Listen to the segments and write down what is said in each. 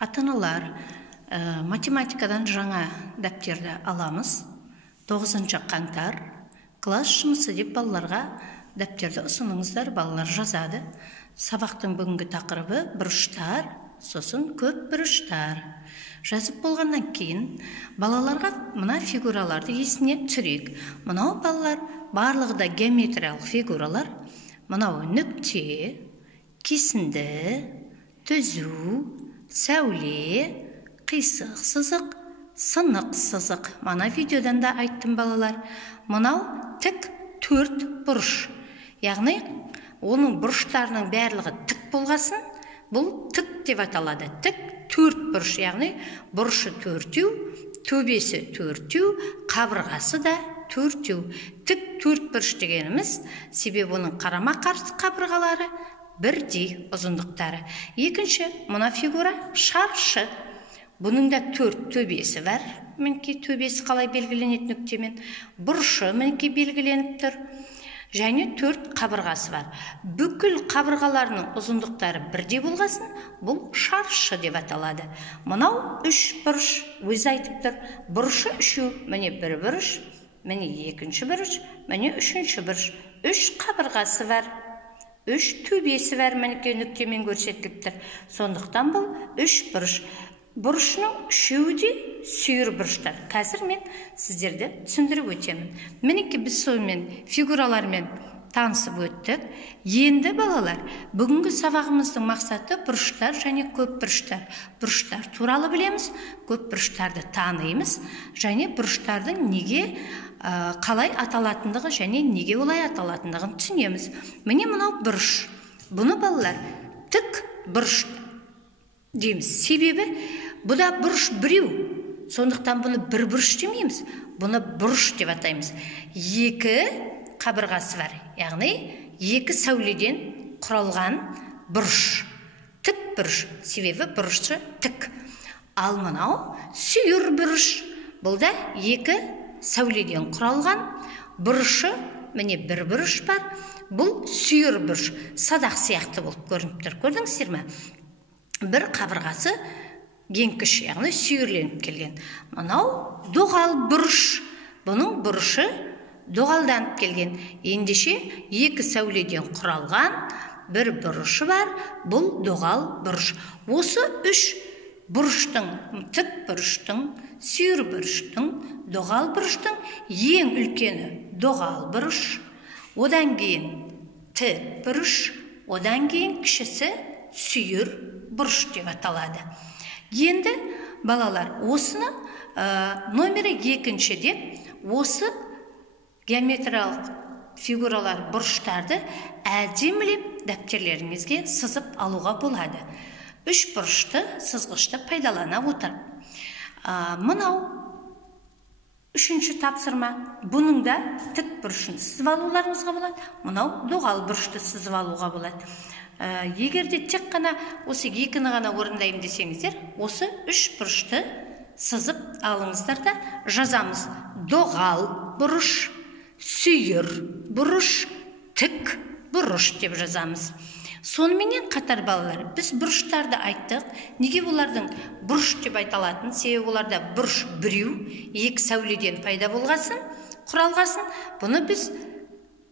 Ата-аналар математикадан жаңа дәптерді аламыз. 9 қаңтар класс жұмысы деп балаларға дәптерді ұсыныңыздар, балалар жазады. Сабақтың бүгінгі тақырыбы бұрыштар, сосын көп бұрыштар. Жазып болғаннан кейін балаларға мына фигураларды есіне түсірейік. Мынау балалар барлығы да геометриялық фигуралар. Мынау нүкте, кесінді, түзу, сәуле, қисық сызық, сынық сызық. Мана видеодан да айттым балалар. Мынау тік 4 бұрыш. Яғни оның бұрыштарының барлығы тік болғасын, бұл тік деп аталады. Тік 4 бұрыш, яғни бұрышы 4-еу, төбесі 4-еу, қабырғасы да 4-еу. Тік 4 бұрыш дегеніміз, себебі оның қарама-қарсы қабырғалары бірдей ұзындықтары. Екінші, мына фигура шаршы. Бұның да 4 төбесі бар. Мінекей төбесі қалай белгіленеді нүктемен. Бұрышы мінекей белгіленіп тұр. Және 4 қабырғасы бар. Бүкіл қабырғаларының ұзындықтары бірдей болғасын, бұл шаршы деп аталады. Мынау 3 бұрыш, өзі айтып тұр. Бұрышы 3-еу, міне 1 бұрыш, міне 2 бұрыш, міне 3 бұрыш. 3 қабырғасы бар. 3 төбесі бар, мінекей нүктемен көрсетіліп тұр. Сондықтан бұл 3 бұрыш. Бұрышының 3-еуі де сүйір бұрыштар. Қазір мен сіздерді түсіндіріп өтемін. Мінекей біз сонымен фигуралармен танысып өттік. Енді балалар, бүгінгі сабағымыздың мақсаты бұрыштар және көп бұрыштар. Бұрыштар туралы білеміз, көп бұрыштарды танимыз және бұрыштардың неге қалай аталатындығы және неге олай аталатындығын түсінеміз. Міне мынау бұрыш. Бұны балалар тік бұрыш дейміз. Себебі бұда бұрыш біреу. Сондықтан бұны бір бұрыш демейміз. Бұны бұрыш деп атаймыз. 2 қабырғасы бар. Яғни 2 сәуледен құралған бұрыш. Тік бұрыш. Себебі бұрышы тік. Ал мынау сүйір бұрыш. Бұл да 2 сәуледен құралған бұрышы. Міне 1 бұрыш бар. Бұл сүйір бұрыш. Садақ сияқты болып көрініп тұр. Көрдіңіздер ме? Бір қабырғасы генкіш, яғни сүйірленіп келген. Мынау доғал бұрыш. Бұның бұрышы доғалданып келген. Ендеше 2 сәуледен құралған бір бұрышы бар. Бұл доғал бұрыш. Осы 3 бұрыштың, тік бұрыштың, сүйір бұрыштың, доғал бұрыштың ең үлкені доғал бұрыш. Одан кейін тік бұрыш, одан кейін кішісі сүйір бұрыш деп аталады. Енді балалар, осыны номері 2-де осы геометриялық фигуралар бұрыштарды әдемілеп дәптерлеріңізге сызып алуға болады. 3 бұрышты сызғышты пайдалана отырып. Мынау 3-ші тапсырма. Бұның да тік бұрышын сызып алуларыңызға болады. Мынау доғал бұрышты сызып алуға болады. Егерде тек қана осы 2-ні ғана орындайым десеңіздер, осы 3 бұрышты сызып алыңыздар да жазамыз. Доғал бұрыш, сүйір бұрыш, тік бұрыш деп жазамыз. Сонымен қатар балалар, біз бұрыштарды айттық. Неге олардың бұрыш деп айталатын? Себебі оларда бұрыш біреу, 2 сәуледен пайда болғасын, құралғасын. Бұны біз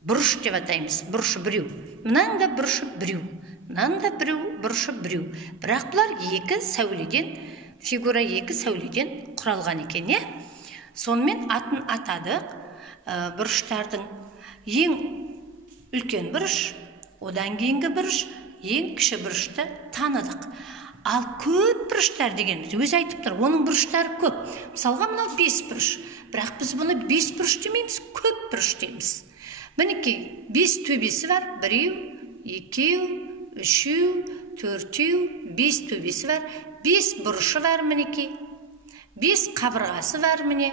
бұрыш деп атаймыз. Бұрышы біреу. Мұнаң да бұрышы біреу. Мұнаң да бұрышы біреу. Бірақ бұлар 2 сәуледен, фигура 2 сәуледен құралған екен, е? Сонымен атын атадық. Бұрыштардың ең үлкен бұрыш, одан кейінгі бұрыш, ең кіші бұрышты таныдық. Ал көп бұрыштар дегеніміз, өзі айтып тұр, оның бұрыштары көп. Мысалға мынау 5 бұрыш. Бірақ біз бұны 5 бұрыш демейміз, көп бұрыш дейміз. Мінекей 5 төбесі бар, 1, 2, 3, 4, 5 төбесі бар, 5 бұрышы бар мінекей. 5 қабырғасы бар міне.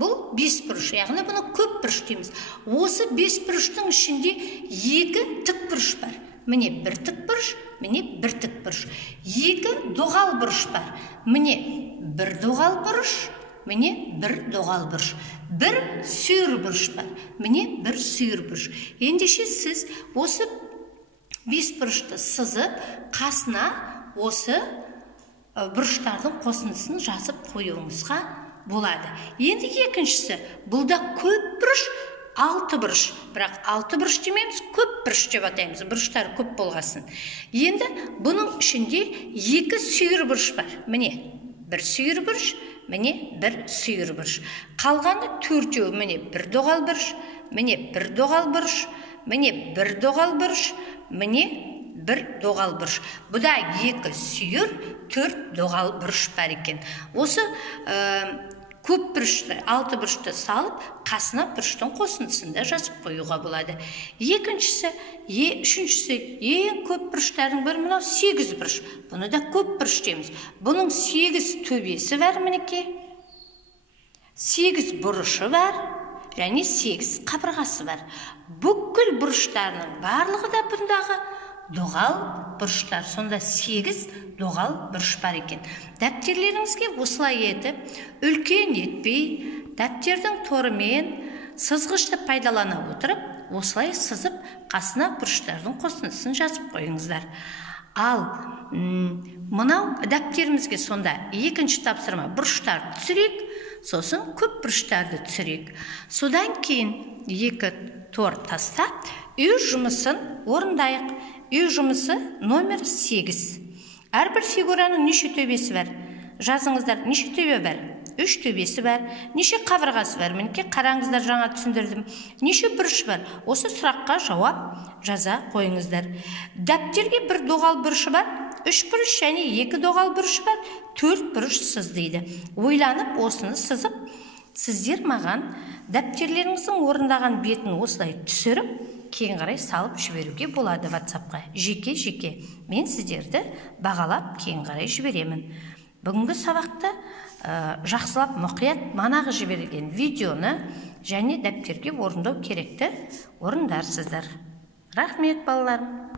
Бұл 5 бұрыш, яғни бұны көп бұрыш дейміз. Осы 5 бұрыштың ішінде 2 тік бұрыш бар. Міне 1 тік бұрыш, міне 1 тік бұрыш. 2 доғал бұрыш бар. Міне 1 доғал бұрыш, міне 1 доғал бұрыш. 1 сүйір бұрыш бар. Міне 1 сүйір бұрыш. Ендеше сіз осы 5 бұрышты сызып, қасына осы бұрыштардың қосындысын жазып қоюыңызға болады. Енді екіншісі, бұлда көп бұрыш, 6 бұрыш. Бірақ 6 бұрыш демейміз, көп бұрыш деп атаймыз. Бұрыштар көп болғасын. Енді бұның ішінде 2 сүйір бұрыш бар. Міне, 1 сүйір бұрыш, міне 1 сүйір бұрыш. Қалғаны 4-еу, міне 1 доғал бұрыш, міне 1 доғал бұрыш, міне 1 доғал бұрыш, міне 1 доғал бұрыш. Бұда 2 сүйір, 4 доғал бұрыш бар екен. Осы көп бұрышты, 6 бұрышты салып, қасына бұрыштың қосындысында жазып қоюға болады. Үшіншісі, ең көп бұрыштардың бірі мынау 8 бұрыш. Бұны да көп бұрыш дейміз. Бұның 8 төбесі бар, мінекей. 8 бұрышы бар, және 8 қабырғасы бар. Бүкіл бұрыштарының барлығы да бұндағы доғал бұрыштар. Сонда 8 доғал бұрыш бар екен. Дәптерлеріңізге осылай етіп, үлкен етпей, дәптердің торымен сызғышты пайдалана отырып, осылай сызып, қасына бұрыштардың қосындысын жазып қойыңыздар. Ал мынау дәптерімізге сонда екінші тапсырма, бұрыштар түсірек, сосын көп бұрыштарды түсірек. Содан кейін 2 тор тастап, үй жұмысын орындайық. Үй жұмысы номер 8. Әрбір фигураның неше төбесі бар? Жазыңыздар, неше төбе бар? 3 төбесі бар. Неше қабырғасы бар? Мінекей қараңыздар, жаңа түсіндірдім. Неше бұрыш бар? Осы сұраққа жауап жаза қойыңыздар. Дәптерге 1 доғал бұрышы бар, 3 бұрыш және 2 доғал бұрышы бар, 4 бұрыш сыз дейді. Ойланып, осыны сызып, сіздер маған дәптерлеріңіздің орындаған бетін осылай түсіріп, кейін қарай салып жіберуге болады WhatsApp-қа. Жеке-жеке мен сіздерді бағалап кейін қарай жіберемін. Бүгінгі сабақта жақсылап мұқият манағы жіберілген видеоны және дәптерге орындау керекті орындарсыздар. Рахмет балаларым.